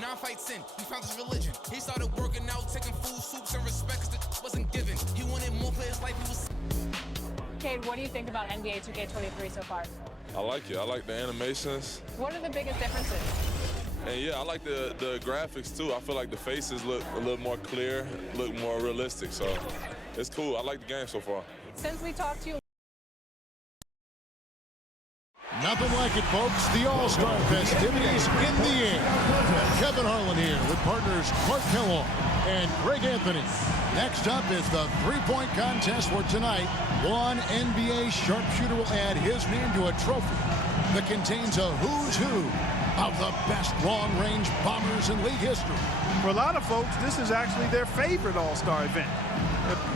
9 fights in, he found his religion. He started working out, taking food, soups, and respects that wasn't given. He wanted more for his life. He was. Cade, what do you think about NBA 2K23 so far? I like it. I like the animations. What are the biggest differences? And yeah, I like the graphics too. I feel like the faces look a little more clear, look more realistic. So it's cool. I like the game so far. Since we talked to you. Nothing like it, folks. The All-Star festivities in the air. Kevin Harlan here with partners Clark Kellogg and Greg Anthony. Next up is the three-point contest for tonight. One NBA sharpshooter will add his name to a trophy that contains a who's who of the best long-range bombers in league history. For a lot of folks, this is actually their favorite All-Star event.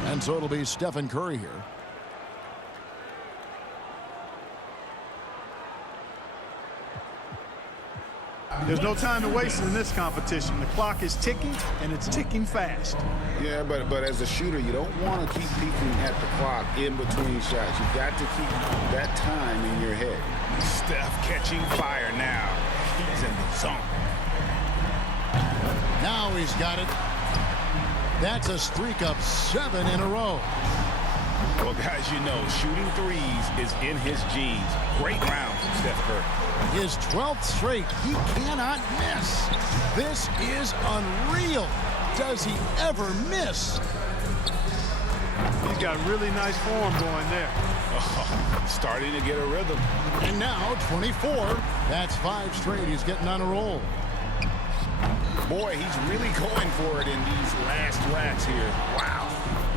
And so it'll be Stephen Curry here. There's no time to waste in this competition. The clock is ticking, and it's ticking fast. Yeah, but as a shooter, you don't want to keep peeking at the clock in between shots. You've got to keep that time in your head. Steph catching fire now. He's in the zone. Now he's got it. That's a streak of 7 in a row. Well, guys, you know, shooting threes is in his genes. Great round from Steph Curry. His 12th straight. He cannot miss. This is unreal. Does he ever miss? He's got really nice form going there. Oh, starting to get a rhythm. And now 24. That's 5 straight. He's getting on a roll. Boy, he's really going for it in these last racks here. Wow.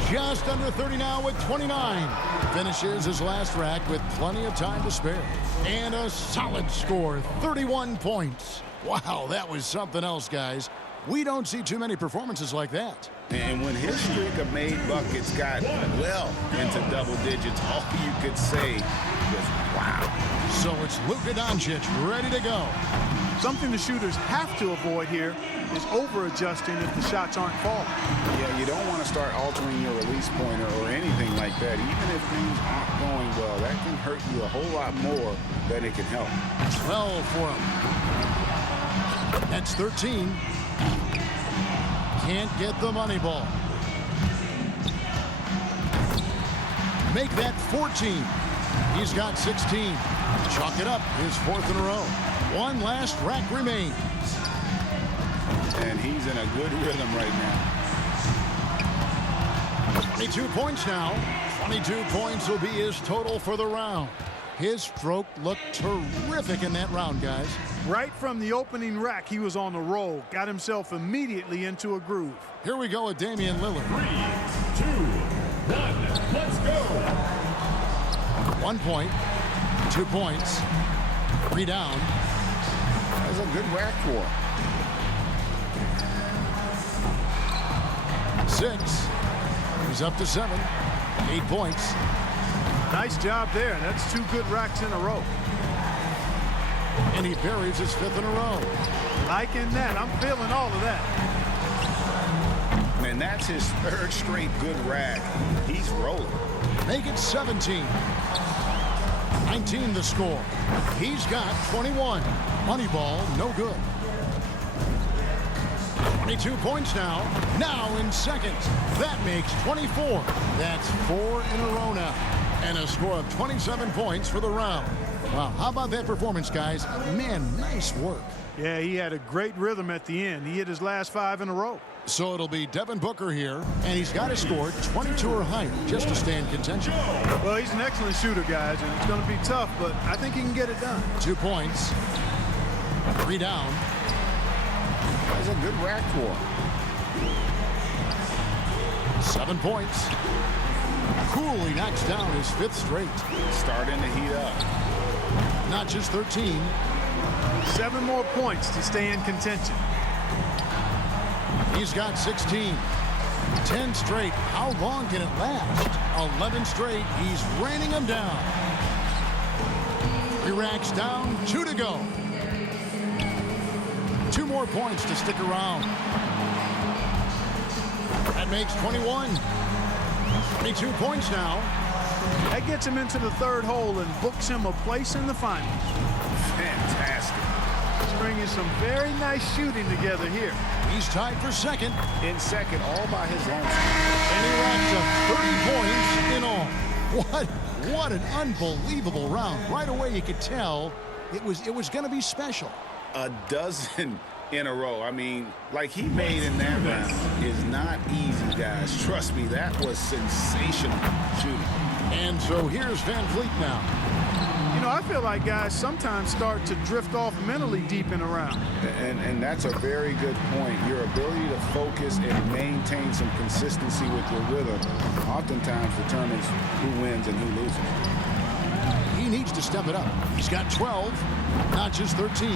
Just under 30 now with 29. Finishes his last rack with plenty of time to spare. And a solid score, 31 points. Wow, that was something else, guys. We don't see too many performances like that. And when his streak of made buckets got well into double digits, all you could say was, wow. So it's Luka Doncic ready to go. Something the shooters have to avoid here is over-adjusting if the shots aren't falling. Yeah, you don't want to start altering your release pointer or anything like that. Even if things aren't going well, that can hurt you a whole lot more than it can help. 12 for him. That's 13. Can't get the money ball. Make that 14. He's got 16. Chalk it up, his 4th in a row. One last rack remains. And he's in a good rhythm right now. 22 points now. 22 points will be his total for the round. His stroke looked terrific in that round, guys. Right from the opening rack, he was on the roll. Got himself immediately into a groove. Here we go with Damian Lillard. 3, 2, 1, let's go. 1 point, 2 points, 3 down. That's a good rack for him. 6. He's up to 7. 8 points. Nice job there. That's 2 good racks in a row. And he buries his 5th in a row. Liking that. I'm feeling all of that. And that's his 3rd straight good rack. He's rolling. Make it 17. 19 the score. He's got 21. Moneyball, no good. 22 points now. Now in second. That makes 24. That's 4 in a row now. And a score of 27 points for the round. Wow, how about that performance, guys? Man, nice work. Yeah, he had a great rhythm at the end. He hit his last 5 in a row. So it'll be Devin Booker here, and he's got to score 22 or higher just to stay in contention. Well, he's an excellent shooter, guys, and it's going to be tough, but I think he can get it done. 2 points. 3 down. That's a good rack for him. 7 points. Coolly knocks down his 5th straight. Starting to heat up. Not just 13. 7 more points to stay in contention. He's got 16. 10 straight. How long can it last? 11 straight. He's raining them down. 3 racks down. 2 to go. 2 more points to stick around. That makes 21. 22 points now. That gets him into the 3rd hole and books him a place in the finals. Fantastic. bringing some very nice shooting together here. He's tied for second. In second, all by his lonesome. And he racks up 30 points in all. What an unbelievable round. Right away you could tell it was going to be special. A dozen in a row. I mean, like he made in that round is not easy, guys. Trust me, that was sensational shooting. And so here's Van Vliet now. You know, I feel like guys sometimes start to drift off mentally deep in a round. And that's a very good point. Your ability to focus and maintain some consistency with your rhythm oftentimes determines who wins and who loses. He needs to step it up. He's got 12, not just 13.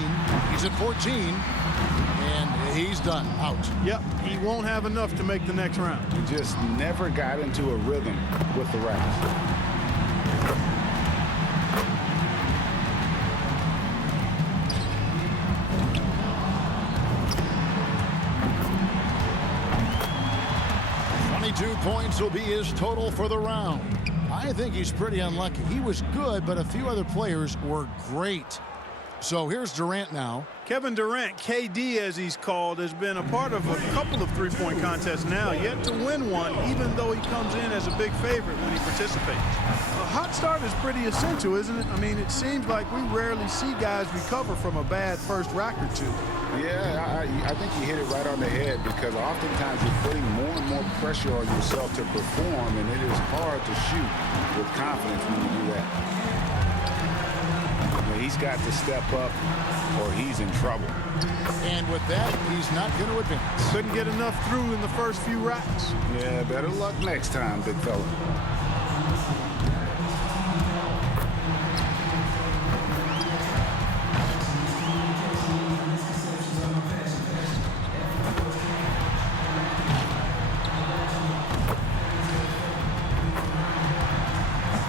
He's at 14, and he's done. Out. Yep, he won't have enough to make the next round. He just never got into a rhythm with the racks. Points will be his total for the round. I think he's pretty unlucky. He was good, but a few other players were great. So here's Durant now. Kevin Durant, KD as he's called, has been a part of a couple of three-point contests now, yet to win one, even though he comes in as a big favorite when he participates. A hot start is pretty essential, isn't it? I mean, it seems like we rarely see guys recover from a bad first rack or two. Yeah, I think you hit it right on the head, because oftentimes you're putting more and more pressure on yourself to perform, and it is hard to shoot with confidence when you do that. He's got to step up or he's in trouble. And with that, he's not going to advance. Couldn't get enough through in the first few racks. Yeah, better luck next time, big fella.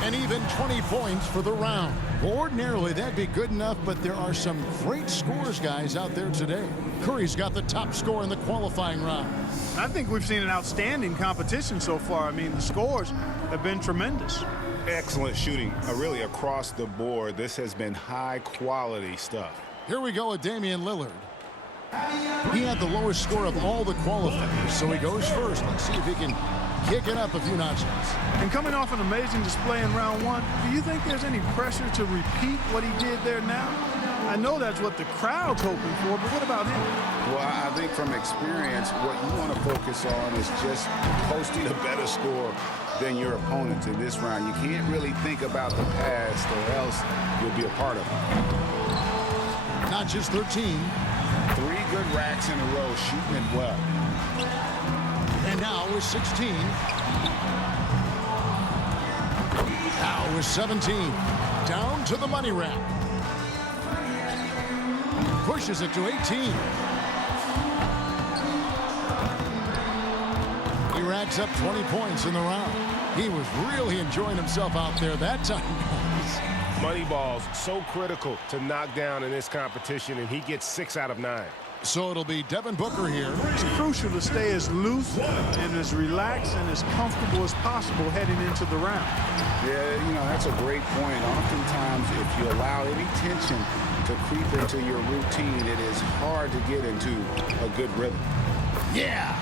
And even 20 points for the round. Ordinarily, that'd be good enough, but there are some great scores, guys, out there today. Curry's got the top score in the qualifying round. I think we've seen an outstanding competition so far. I mean, the scores have been tremendous. Excellent shooting, really across the board. This has been high-quality stuff. Here we go with Damian Lillard. He had the lowest score of all the qualifiers, so he goes first. Let's see if he can kick it up a few notches. And coming off an amazing display in round one, do you think there's any pressure to repeat what he did there now? I know that's what the crowd's hoping for, but what about him? Well, I think from experience, what you want to focus on is just posting a better score than your opponents in this round. You can't really think about the past or else you'll be a part of it. Not just 13. 3 good racks in a row, shooting it well. And now with 16. Now with 17. Down to the money rack. Pushes it to 18. He racks up 20 points in the round. He was really enjoying himself out there that time. Money balls so critical to knock down in this competition, and he gets 6 out of 9. So it'll be Devin Booker here. It's crucial to stay as loose and as relaxed and as comfortable as possible heading into the round. Yeah, you know, that's a great point. Oftentimes, if you allow any tension to creep into your routine, it is hard to get into a good rhythm. Yeah.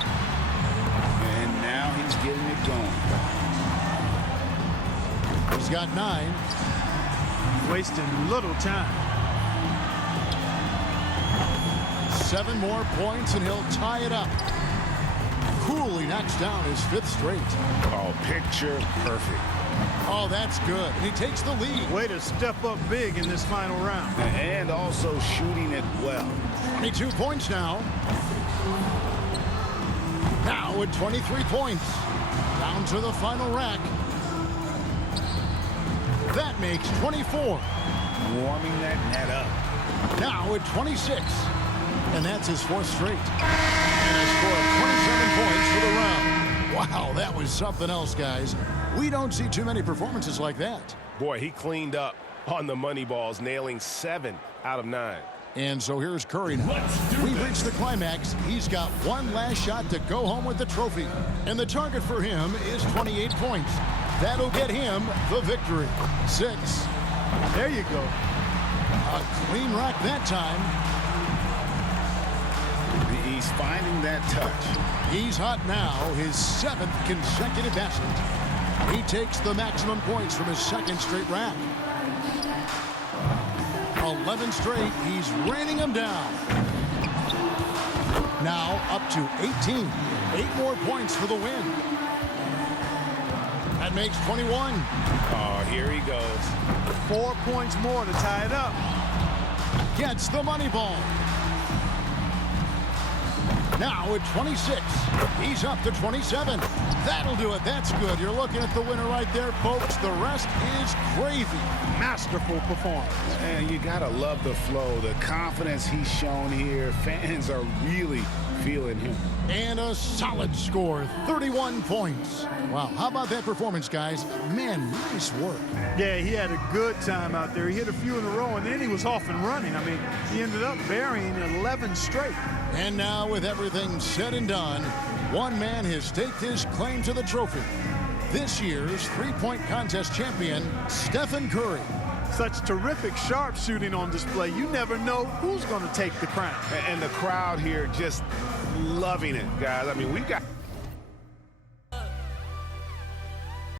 And now he's getting it going. He's got 9. Wasting little time. 7 more points and he'll tie it up. Cooley knocks down his 5th straight. Oh, picture perfect. Oh, that's good. And he takes the lead. Way to step up big in this final round. And also shooting it well. 22 points now. Now with 23 points. Down to the final rack. That makes 24. Warming that net up. Now with 26. And that's his 4th straight. And a score of 27 points for the round. Wow, that was something else, guys. We don't see too many performances like that. Boy, he cleaned up on the money balls, nailing 7 out of 9. And so here's Curry now. We've reached the climax. He's got one last shot to go home with the trophy. And the target for him is 28 points. That'll get him the victory. 6. There you go. A clean rack that time. just finding that touch. He's hot now, his 7th consecutive basket. He takes the maximum points from his 2nd straight rack. 11 straight, he's raining them down. Now up to 18. 8 more points for the win. That makes 21. Oh, here he goes. 4 points more to tie it up. Gets the money ball. Now at 26. He's up to 27. That'll do it. That's good. You're looking at the winner right there, folks. The rest is gravy. Masterful performance. And you got to love the flow, the confidence he's shown here. Fans are really feeling him. And a solid score, 31 points. Wow, how about that performance, guys? Man, nice work. Yeah, he had a good time out there. He hit a few in a row, and then he was off and running. I mean, he ended up burying 11 straight. And now, with everything said and done, one man has staked his claim to the trophy. This year's three-point contest champion, Stephen Curry. Such terrific sharpshooting on display. You never know who's going to take the crown. And the crowd here just loving it, guys. I mean, we got